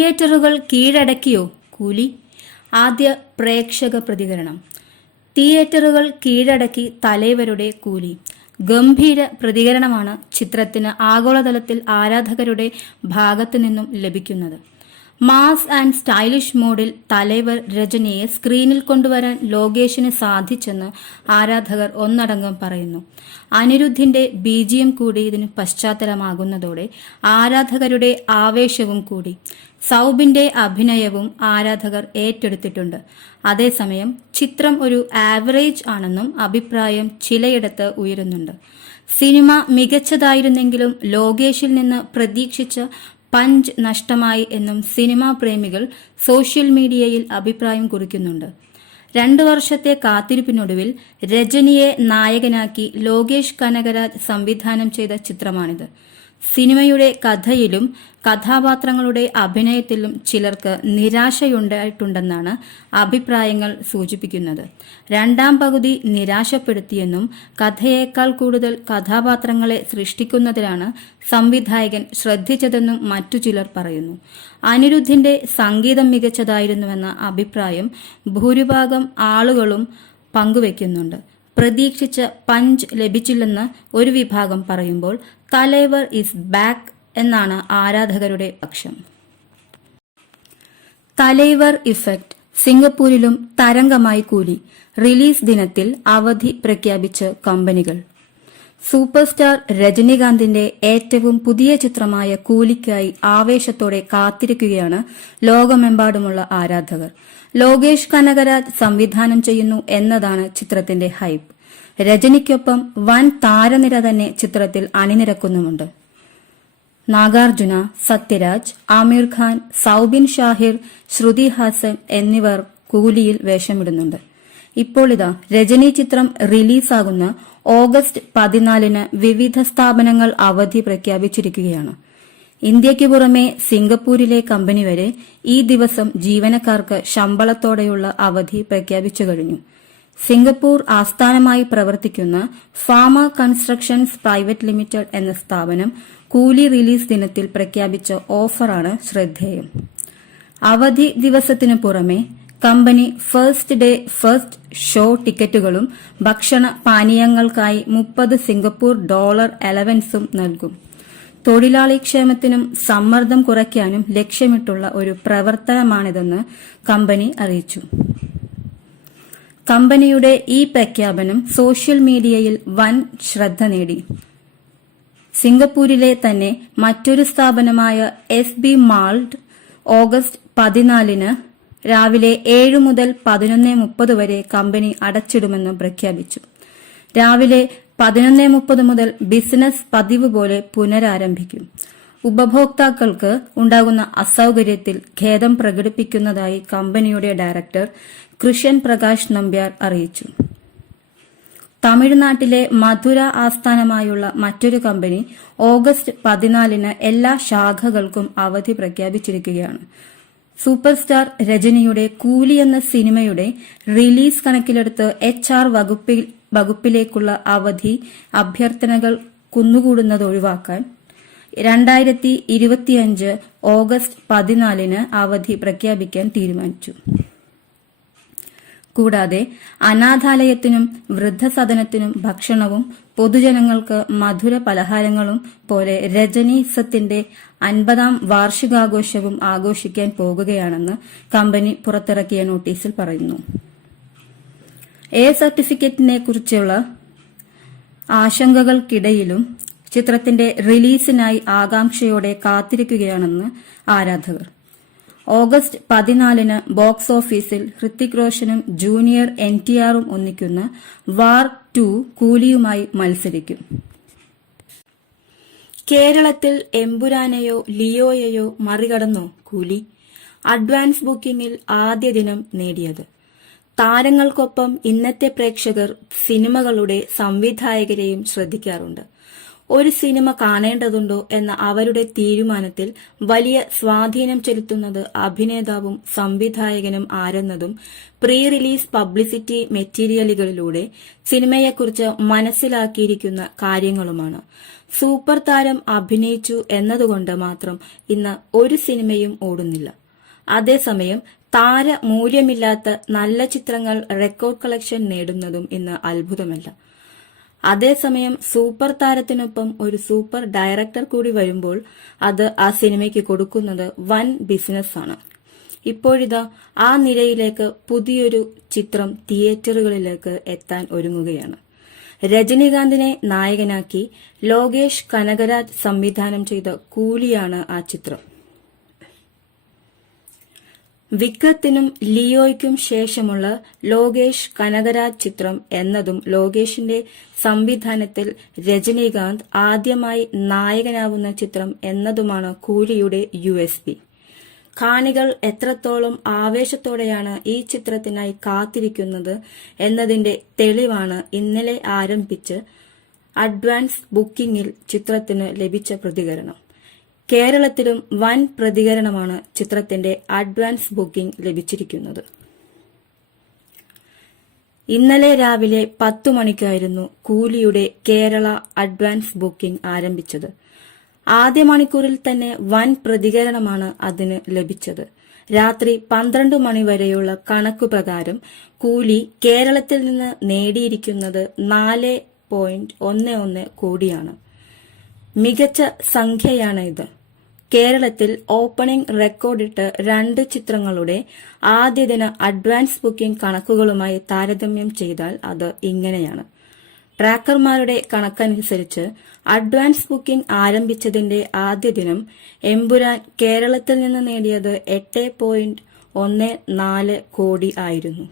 തിയേറ്ററുകൾ കീഴടക്കിയോ കൂലി? ആദ്യ പ്രേക്ഷക പ്രതികരണം. തിയേറ്ററുകൾ കീഴടക്കി തലൈവരുടെ കൂലി. ഗംഭീര പ്രതികരണമാണ് ചിത്രത്തിന് ആഗോളതലത്തിൽ ആരാധകരുടെ ഭാഗത്തുനിന്നും ലഭിക്കുന്നത്. മാസ് ആൻഡ് സ്റ്റൈലിഷ് മോഡിൽ തലൈവർ രജനിയെ സ്ക്രീനിൽ കൊണ്ടുവരാൻ ലോകേഷിന് സാധിച്ചെന്ന് ആരാധകർ ഒന്നടങ്കം പറയുന്നു. അനിരുദ്ധിന്റെ BGM കൂടി ഇതിന് പശ്ചാത്തലമാകുന്നതോടെ ആരാധകരുടെ ആവേശവും കൂടി. സൗബിന്റെ അഭിനയവും ആരാധകർ ഏറ്റെടുത്തിട്ടുണ്ട്. അതേസമയം ചിത്രം ഒരു ആവറേജ് ആണെന്നും അഭിപ്രായം ചിലയിടത്ത് ഉയരുന്നുണ്ട്. സിനിമ മികച്ചതായിരുന്നെങ്കിലും ലോകേഷിൽ നിന്ന് പ്രതീക്ഷിച്ച പഞ്ച് നഷ്ടമായി എന്നും സിനിമാ പ്രേമികൾ സോഷ്യൽ മീഡിയയിൽ അഭിപ്രായം കുറിക്കുന്നുണ്ട്. 2 വർഷത്തെ കാത്തിരിപ്പിനൊടുവിൽ രജനിയെ നായകനാക്കി ലോകേഷ് കനകരാജ് സംവിധാനം ചെയ്ത ചിത്രമാണിത്. സിനിമയുടെ കഥയിലും കഥാപാത്രങ്ങളുടെ അഭിനയത്തിലും ചിലർക്ക് നിരാശയുണ്ടായിട്ടുണ്ടെന്നാണ് അഭിപ്രായങ്ങൾ സൂചിപ്പിക്കുന്നത്. രണ്ടാം പകുതി നിരാശപ്പെടുത്തിയെന്നും കഥയേക്കാൾ കൂടുതൽ കഥാപാത്രങ്ങളെ സൃഷ്ടിക്കുന്നതിലാണ് സംവിധായകൻ ശ്രദ്ധിച്ചതെന്നും മറ്റു ചിലർ പറയുന്നു. അനിരുദ്ധിന്റെ സംഗീതം മികച്ചതായിരുന്നുവെന്ന അഭിപ്രായം ഭൂരിഭാഗം ആളുകളും പങ്കുവയ്ക്കുന്നുണ്ട്. പ്രതീക്ഷിച്ച പഞ്ച് ലഭിച്ചില്ലെന്ന് ഒരു വിഭാഗം പറയുമ്പോൾ തലൈവർ ഈസ് ബാക്ക് എന്നാണ് ആരാധകരുടെ പക്ഷം. തലൈവർ ഇഫക്റ്റ്. സിംഗപ്പൂരിലും തരംഗമായി കൂലി. റിലീസ് ദിനത്തിൽ അവധി പ്രഖ്യാപിച്ച് കമ്പനികൾ. സൂപ്പർ സ്റ്റാർ രജനികാന്തിന്റെ ഏറ്റവും പുതിയ ചിത്രമായ കൂലിക്കായി ആവേശത്തോടെ കാത്തിരിക്കുകയാണ് ലോകമെമ്പാടുമുള്ള ആരാധകർ. ലോകേഷ് കനകരാജ് സംവിധാനം ചെയ്യുന്നു എന്നതാണ് ചിത്രത്തിന്റെ ഹൈപ്പ്. രജനിക്കൊപ്പം വൻ താരനിര തന്നെ ചിത്രത്തിൽ അണിനിരക്കുന്നുമുണ്ട്. നാഗാർജുന, സത്യരാജ്, ആമിർ ഖാൻ, സൗബിൻ ഷാഹിർ, ശ്രുതി ഹാസൻ എന്നിവർ കൂലിയിൽ വേഷമിടുന്നുണ്ട്. ഇപ്പോൾ ഇതാ രജനി ചിത്രം റിലീസാകുന്ന ഓഗസ്റ്റ് 14 വിവിധ സ്ഥാപനങ്ങൾ അവധി പ്രഖ്യാപിച്ചിരിക്കുകയാണ്. ഇന്ത്യയ്ക്ക് പുറമെ സിംഗപ്പൂരിലെ കമ്പനി വരെ ഈ ദിവസം ജീവനക്കാർക്ക് ശമ്പളത്തോടെയുള്ള അവധി പ്രഖ്യാപിച്ചു കഴിഞ്ഞു. സിംഗപ്പൂർ ആസ്ഥാനമായി പ്രവർത്തിക്കുന്ന ഫാമ കൺസ്ട്രക്ഷൻസ് പ്രൈവറ്റ് ലിമിറ്റഡ് എന്ന സ്ഥാപനം കൂലി റിലീസ് ദിനത്തിൽ പ്രഖ്യാപിച്ച ഓഫറാണ് ശ്രദ്ധേയം. അവധി ദിവസത്തിനു പുറമെ company first day first show ടിക്കറ്റുകളും ഭക്ഷണ പാനീയങ്ങൾക്കായി 30 സിംഗപ്പൂർ ഡോളർ അലവൻസും നൽകും. തൊഴിലാളി ക്ഷേമത്തിനും സമ്മർദ്ദം കുറയ്ക്കാനും ലക്ഷ്യമിട്ടുള്ള ഒരു പ്രവർത്തനമാണിതെന്ന് കമ്പനി അറിയിച്ചു. കമ്പനിയുടെ ഈ പ്രഖ്യാപനം സോഷ്യൽ മീഡിയയിൽ വൻ ശ്രദ്ധ നേടി. സിംഗപ്പൂരിലെ തന്നെ മറ്റൊരു സ്ഥാപനമായ SB മാൾട്ട് ഓഗസ്റ്റ് 14 രാവിലെ 7 മുതൽ 11:30 വരെ കമ്പനി അടച്ചിടുമെന്ന് പ്രഖ്യാപിച്ചു. രാവിലെ 11:30 മുതൽ ബിസിനസ് പതിവ് പോലെ പുനരാരംഭിക്കും. ഉപഭോക്താക്കൾക്ക് ഉണ്ടാകുന്ന അസൌകര്യത്തിൽ ഖേദം പ്രകടിപ്പിക്കുന്നതായി കമ്പനിയുടെ ഡയറക്ടർ കൃഷൻ പ്രകാശ് നമ്പ്യാർ അറിയിച്ചു. തമിഴ്നാട്ടിലെ മധുര ആസ്ഥാനമായുള്ള മറ്റൊരു കമ്പനി ഓഗസ്റ്റ് 14 എല്ലാ ശാഖകൾക്കും അവധി പ്രഖ്യാപിച്ചിരിക്കുകയാണ്. സൂപ്പർ സ്റ്റാർ രജനിയുടെ കൂലി എന്ന സിനിമയുടെ റിലീസ് കണക്കിലെടുത്ത് HR വകുപ്പിലേക്കുള്ള അവധി അഭ്യർത്ഥനകൾ കുന്നുകൂടുന്നത് ഒഴിവാക്കാൻ 2025 ഓഗസ്റ്റ് 14 അവധി പ്രഖ്യാപിക്കാൻ തീരുമാനിച്ചു. കൂടാതെ അനാഥാലയത്തിനും വൃദ്ധസദനത്തിനും ഭക്ഷണവും പൊതുജനങ്ങൾക്ക് മധുര പലഹാരങ്ങളും പോലെ രജനീസത്തിന്റെ 50ാം വാർഷികാഘോഷവും ആഘോഷിക്കാൻ പോകുകയാണെന്ന് കമ്പനി പുറത്തിറക്കിയ നോട്ടീസിൽ പറയുന്നു. സർട്ടിഫിക്കറ്റിനെ കുറിച്ചുള്ള ആശങ്കകൾക്കിടയിലും ചിത്രത്തിന്റെ റിലീസിനായി ആകാംക്ഷയോടെ കാത്തിരിക്കുകയാണെന്ന് ആരാധകർ. ഓഗസ്റ്റ് 14 ബോക്സ് ഓഫീസിൽ ഹൃത്തിക് റോഷനും ജൂനിയർ NTRും ഒന്നിക്കുന്ന വാർ 2 കൂലിയുമായി മത്സരിക്കും. കേരളത്തിൽ എമ്പുരാനെയോ ലിയോയെയോ മറികടന്നോ കൂലി? അഡ്വാൻസ് ബുക്കിംഗിൽ ആദ്യ ദിനം നേടിയത്. താരങ്ങൾക്കൊപ്പം ഇന്നത്തെ പ്രേക്ഷകർ സിനിമകളുടെ സംവിധായകരെയും ശ്രദ്ധിക്കാറുണ്ട്. ഒരു സിനിമ കാണേണ്ടതുണ്ടോ എന്ന അവരുടെ തീരുമാനത്തിൽ വലിയ സ്വാധീനം ചെലുത്തുന്നത് അഭിനേതാവും സംവിധായകനും ആരെന്നതും പ്രീ റിലീസ് പബ്ലിസിറ്റി മെറ്റീരിയലുകളിലൂടെ സിനിമയെക്കുറിച്ച് മനസ്സിലാക്കിയിരിക്കുന്ന കാര്യങ്ങളുമാണ്. സൂപ്പർ താരം അഭിനയിച്ചു എന്നതുകൊണ്ട് മാത്രം ഇന്ന് ഒരു സിനിമയും ഓടുന്നില്ല. അതേസമയം താരമൂല്യമില്ലാത്ത നല്ല ചിത്രങ്ങൾ റെക്കോർഡ് കളക്ഷൻ നേടുന്നതും ഇന്ന് അത്ഭുതമല്ല. അതേസമയം സൂപ്പർ താരത്തിനൊപ്പം ഒരു സൂപ്പർ ഡയറക്ടർ കൂടി വരുമ്പോൾ അത് ആ സിനിമയ്ക്ക് കൊടുക്കുന്നത് വൻ ബിസിനസ്സാണ്. ഇപ്പോഴിതാ ആ നിരയിലേക്ക് പുതിയൊരു ചിത്രം തിയേറ്ററുകളിലേക്ക് എത്താൻ ഒരുങ്ങുകയാണ്. രജനീകാന്തിനെ നായകനാക്കി ലോകേഷ് കനകരാജ് സംവിധാനം ചെയ്ത കൂലിയാണ് ആ ചിത്രം. വിക്രത്തിനും ലിയോയ്ക്കും ശേഷമുള്ള ലോകേഷ് കനകരാജ് ചിത്രം എന്നതും ലോകേഷിന്റെ സംവിധാനത്തിൽ രജനീകാന്ത് ആദ്യമായി നായകനാവുന്ന ചിത്രം എന്നതുമാണ് കൂലിയുടെ USP. കാണികൾ എത്രത്തോളം ആവേശത്തോടെയാണ് ഈ ചിത്രത്തിനായി കാത്തിരിക്കുന്നത് എന്നതിന്റെ തെളിവാണ് ഇന്നലെ ആരംഭിച്ച് അഡ്വാൻസ് ബുക്കിംഗിൽ ചിത്രത്തിന് ലഭിച്ച പ്രതികരണം. കേരളത്തിലും വൻ പ്രതികരണമാണ് ചിത്രത്തിന്റെ അഡ്വാൻസ് ബുക്കിംഗ് ലഭിച്ചിരിക്കുന്നത്. ഇന്നലെ രാവിലെ 10 മണിക്കായിരുന്നു കൂലിയുടെ കേരള അഡ്വാൻസ് ബുക്കിംഗ് ആരംഭിച്ചത്. ആദ്യ മണിക്കൂറിൽ തന്നെ വൻ പ്രതികരണമാണ് അതിന് ലഭിച്ചത്. രാത്രി 12 മണി വരെയുള്ള കണക്കുപ്രകാരം കൂലി കേരളത്തിൽ നിന്ന് നേടിയിരിക്കുന്നത് 4.11 കോടിയാണ്. മികച്ച സംഖ്യയാണ് ഇത്. കേരളത്തിൽ ഓപ്പണിംഗ് റെക്കോർഡിട്ട് 2 ചിത്രങ്ങളുടെ ആദ്യ ദിന അഡ്വാൻസ് ബുക്കിംഗ് കണക്കുകളുമായി താരതമ്യം ചെയ്താൽ അത് ഇങ്ങനെയാണ്. ട്രാക്കർമാരുടെ കണക്കനുസരിച്ച് അഡ്വാൻസ് ബുക്കിംഗ് ആരംഭിച്ചതിന്റെ ആദ്യ ദിനം എമ്പുരാൻ കേരളത്തിൽ നിന്ന് നേടിയത് 8.14 കോടി ആയിരുന്നു.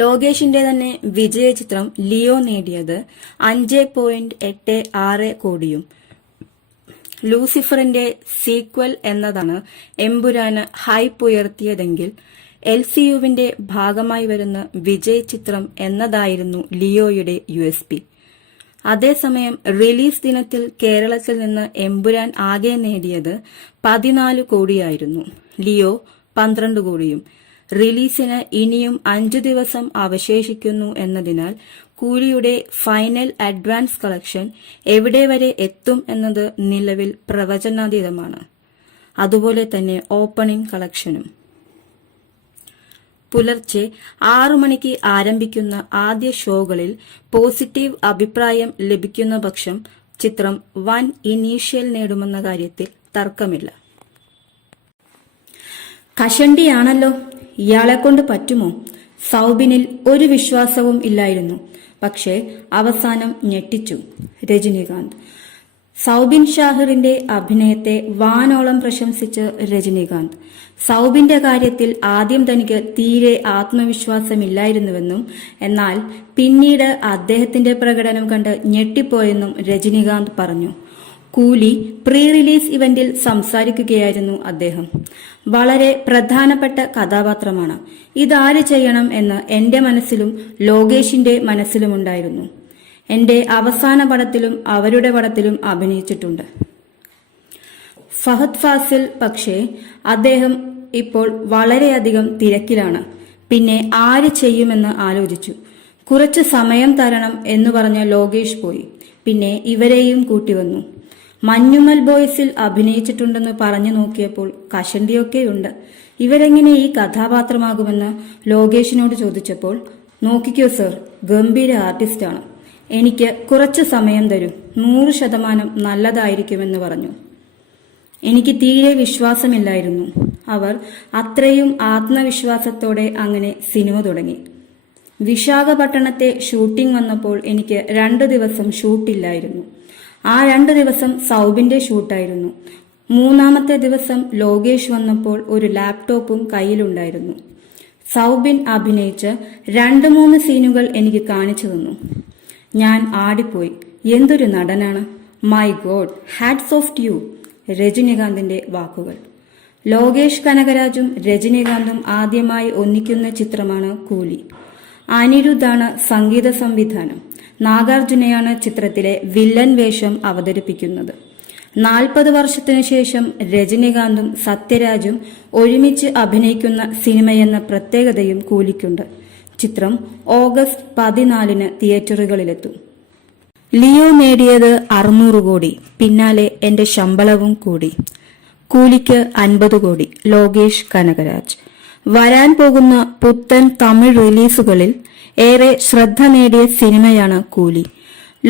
ലോകേഷിന്റെ തന്നെ വിജയചിത്രം ലിയോ നേടിയത് 5.86 കോടിയും. ലൂസിഫറിന്റെ സീക്വൽ എന്നതാണ് എമ്പുരാന് ഹൈപ്പ് ഉയർത്തിയതെങ്കിൽ LCUവിന്റെ ഭാഗമായി വരുന്ന വിജയ് ചിത്രം എന്നതായിരുന്നു ലിയോയുടെ USP. അതേസമയം റിലീസ് ദിനത്തിൽ കേരളത്തിൽ നിന്ന് എമ്പുരാൻ ആകെ നേടിയത് 14 കോടിയായിരുന്നു. ലിയോ 12 കോടിയും. റിലീസിന് ഇനിയും 5 ദിവസം അവശേഷിക്കുന്നു എന്നതിനാൽ കൂലിയുടെ ഫൈനൽ അഡ്വാൻസ് കളക്ഷൻ എവിടെ വരെ എത്തും എന്നത് നിലവിൽ പ്രവചനാതീതമാണ്. അതുപോലെ തന്നെ ഓപ്പണിംഗ് കളക്ഷനും. പുലർച്ചെ 6 മണിക്ക് ആരംഭിക്കുന്ന ആദ്യ ഷോകളിൽ പോസിറ്റീവ് അഭിപ്രായം ലഭിക്കുന്ന പക്ഷം ചിത്രം വൻ ഇനീഷ്യൽ നേടുമെന്ന കാര്യത്തിൽ തർക്കമില്ല. കഷണ്ടിയാണല്ലോ, ഇയാളെക്കൊണ്ട് പറ്റുമോ? സൗബിനിൽ ഒരു വിശ്വാസവും ഇല്ലായിരുന്നു. പക്ഷേ അവസാനം ഞെട്ടിച്ചു രജനീകാന്ത്. സൗബിൻ ഷാഹിറിന്റെ അഭിനയത്തെ വാനോളം പ്രശംസിച്ച് രജനീകാന്ത്. സൗബിന്റെ കാര്യത്തിൽ ആദ്യം തനിക്ക് തീരെ ആത്മവിശ്വാസമില്ലായിരുന്നുവെന്നും എന്നാൽ പിന്നീട് അദ്ദേഹത്തിന്റെ പ്രകടനം കണ്ട് ഞെട്ടിപ്പോയെന്നും രജനീകാന്ത് പറഞ്ഞു. കൂലി പ്രീ റിലീസ് ഇവന്റിൽ സംസാരിക്കുകയായിരുന്നു അദ്ദേഹം. വളരെ പ്രധാനപ്പെട്ട കഥാപാത്രമാണ്. ഇതാര് ചെയ്യണം എന്ന് എന്റെ മനസ്സിലും ലോകേഷിന്റെ മനസ്സിലുമുണ്ടായിരുന്നു. എന്റെ അവസാന പടത്തിലും അവരുടെ പടത്തിലും അഭിനയിച്ചിട്ടുണ്ട്. ഫഹദ് ഫാസിൽ പക്ഷേ അദ്ദേഹം ഇപ്പോൾ വളരെയധികം തിരക്കിലാണ്. പിന്നെ ആര് ചെയ്യുമെന്ന് ആലോചിച്ചു. കുറച്ച് സമയം തരണം എന്ന് പറഞ്ഞ ലോകേഷ് പോയി. പിന്നെ ഇവരെയും കൂട്ടിവന്നു. മഞ്ഞുമൽ ബോയ്സിൽ അഭിനയിച്ചിട്ടുണ്ടെന്ന് പറഞ്ഞു നോക്കിയപ്പോൾ കഷണ്ടിയൊക്കെയുണ്ട്. ഇവരെങ്ങനെ ഈ കഥാപാത്രമാകുമെന്ന് ലോകേഷിനോട് ചോദിച്ചപ്പോൾ, നോക്കിക്കോ സർ, ഗംഭീര ആർട്ടിസ്റ്റാണ്. എനിക്ക് കുറച്ച് സമയം തരൂ, 100% നല്ലതായിരിക്കുമെന്ന് പറഞ്ഞു. എനിക്ക് തീരെ വിശ്വാസമില്ലായിരുന്നു. അവർ അത്രയും ആത്മവിശ്വാസത്തോടെ അങ്ങനെ സിനിമ തുടങ്ങി. വിശാഖപട്ടണത്തെ ഷൂട്ടിംഗ് വന്നപ്പോൾ എനിക്ക് 2 ദിവസം ഷൂട്ടില്ലായിരുന്നു. ആ 2 ദിവസം സൗബിന്റെ ഷൂട്ടായിരുന്നു. 3-ാമത്തെ ദിവസം ലോകേഷ് വന്നപ്പോൾ ഒരു ലാപ്ടോപ്പും കയ്യിലുണ്ടായിരുന്നു. സൗബിൻ അഭിനയിച്ച് 2-3 സീനുകൾ എനിക്ക് കാണിച്ചു തന്നു. ഞാൻ ആടിപ്പോയി. എന്തൊരു നടനാണ്! My God, hats off to you. രജനീകാന്തിന്റെ വാക്കുകൾ. ലോകേഷ് കനകരാജും രജനീകാന്തും ആദ്യമായി ഒന്നിക്കുന്ന ചിത്രമാണ് കൂലി. അനിരുദ്ധാണ് സംഗീത സംവിധാനം. നാഗാർജുനയാണ് ചിത്രത്തിലെ വില്ലൻ വേഷം അവതരിപ്പിക്കുന്നത്. 40 വർഷത്തിനു ശേഷം രജനീകാന്തും സത്യരാജും ഒരുമിച്ച് അഭിനയിക്കുന്ന സിനിമയെന്ന പ്രത്യേകതയും കൂലിക്കുണ്ട്. ചിത്രം ഓഗസ്റ്റ് 14-ന് തിയേറ്ററുകളിലെത്തും. ലിയോ നേടിയത് 600 കോടി, പിന്നാലെ എന്റെ ശമ്പളവും കൂടി. കൂലിക്ക് 50 കോടി. ലോകേഷ് കനകരാജ്. വരാൻ പോകുന്ന പുത്തൻ തമിഴ് റിലീസുകളിൽ ഏറെ ശ്രദ്ധ നേടിയ സിനിമയാണ് കൂലി.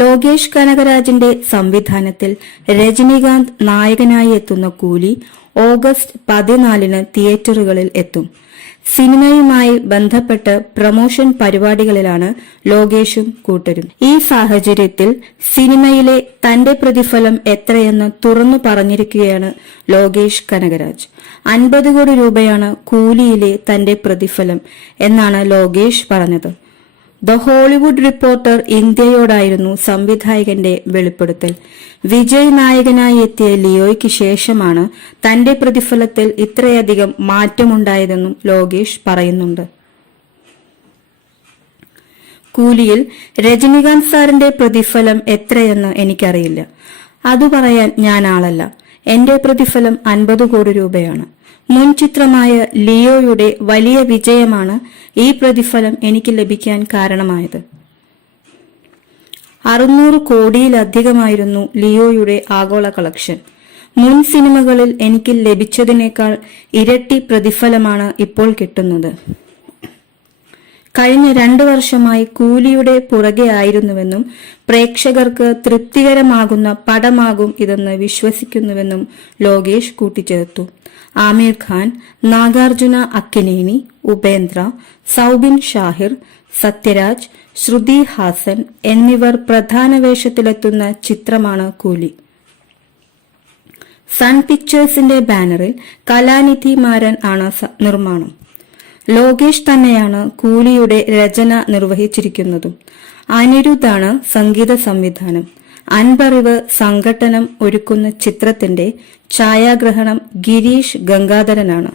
ലോകേഷ് കനകരാജിന്റെ സംവിധാനത്തിൽ രജനികാന്ത് നായകനായി എത്തുന്ന കൂലി ഓഗസ്റ്റ് 14 തിയേറ്ററുകളിൽ എത്തും. സിനിമയുമായി ബന്ധപ്പെട്ട് പ്രമോഷൻ പരിപാടികളിലാണ് ലോകേഷും കൂട്ടരും. ഈ സാഹചര്യത്തിൽ സിനിമയിലെ തന്റെ പ്രതിഫലം എത്രയെന്ന് തുറന്നു പറഞ്ഞിരിക്കുകയാണ് ലോകേഷ് കനകരാജ്. 50 കോടി രൂപയാണ് കൂലിയിലെ തന്റെ പ്രതിഫലം എന്നാണ് ലോകേഷ് പറഞ്ഞത്. ദ ഹോളിവുഡ് റിപ്പോർട്ടർ ഇന്ത്യയോടായിരുന്നു സംവിധായകന്റെ വെളിപ്പെടുത്തൽ. വിജയ് നായകനായി എത്തിയ ലിയോയ്ക്ക് ശേഷമാണ് തന്റെ പ്രതിഫലത്തിൽ ഇത്രയധികം മാറ്റമുണ്ടായതെന്നും ലോകേഷ് പറയുന്നുണ്ട്. കൂലിയിൽ രജനികാന്ത് സാറിന്റെ പ്രതിഫലം എത്രയെന്ന് എനിക്കറിയില്ല. അതു പറയാൻ ഞാൻ ആളല്ല. എന്റെ പ്രതിഫലം 50 കോടി രൂപയാണ്. മുൻ ചിത്രമായ ലിയോയുടെ വലിയ വിജയമാണ് ഈ പ്രതിഫലം എനിക്ക് ലഭിക്കാൻ കാരണമായത്. 600 കോടിയിലധികമായിരുന്നു ലിയോയുടെ ആഗോള കളക്ഷൻ. മുൻ സിനിമകളിൽ എനിക്ക് ലഭിച്ചതിനേക്കാൾ ഇരട്ടി പ്രതിഫലമാണ് ഇപ്പോൾ കിട്ടുന്നത്. കഴിഞ്ഞ 2 വർഷമായി കൂലിയുടെ പുറകെ ആയിരുന്നുവെന്നും പ്രേക്ഷകർക്ക് തൃപ്തികരമാകുന്ന പടമാകും ഇതെന്ന് വിശ്വസിക്കുന്നുവെന്നും ലോകേഷ് കൂട്ടിച്ചേർത്തു. ആമിർ ഖാൻ, നാഗാർജുന അക്കിനേനി, ഉപേന്ദ്ര, സൗബിൻ ഷാഹിർ, സത്യരാജ്, ശ്രുതി ഹാസൻ എന്നിവർ പ്രധാന വേഷത്തിലെത്തുന്ന ചിത്രമാണ് കൂലി. സൺ പിക്ചേഴ്സിന്റെ ബാനറിൽ കലാനിധി മാരൻ ആണ് നിർമ്മാണം. ലോകേഷ് തന്നെയാണ് കൂലിയുടെ രചന നിർവഹിച്ചിരിക്കുന്നതും. അനിരുദ്ധാണ് സംഗീത സംവിധാനം. അൻപറിവ് സംഘട്ടനം ഒരുക്കുന്ന ചിത്രത്തിന്റെ ഛായാഗ്രഹണം ഗിരീഷ് ഗംഗാധരനാണ്.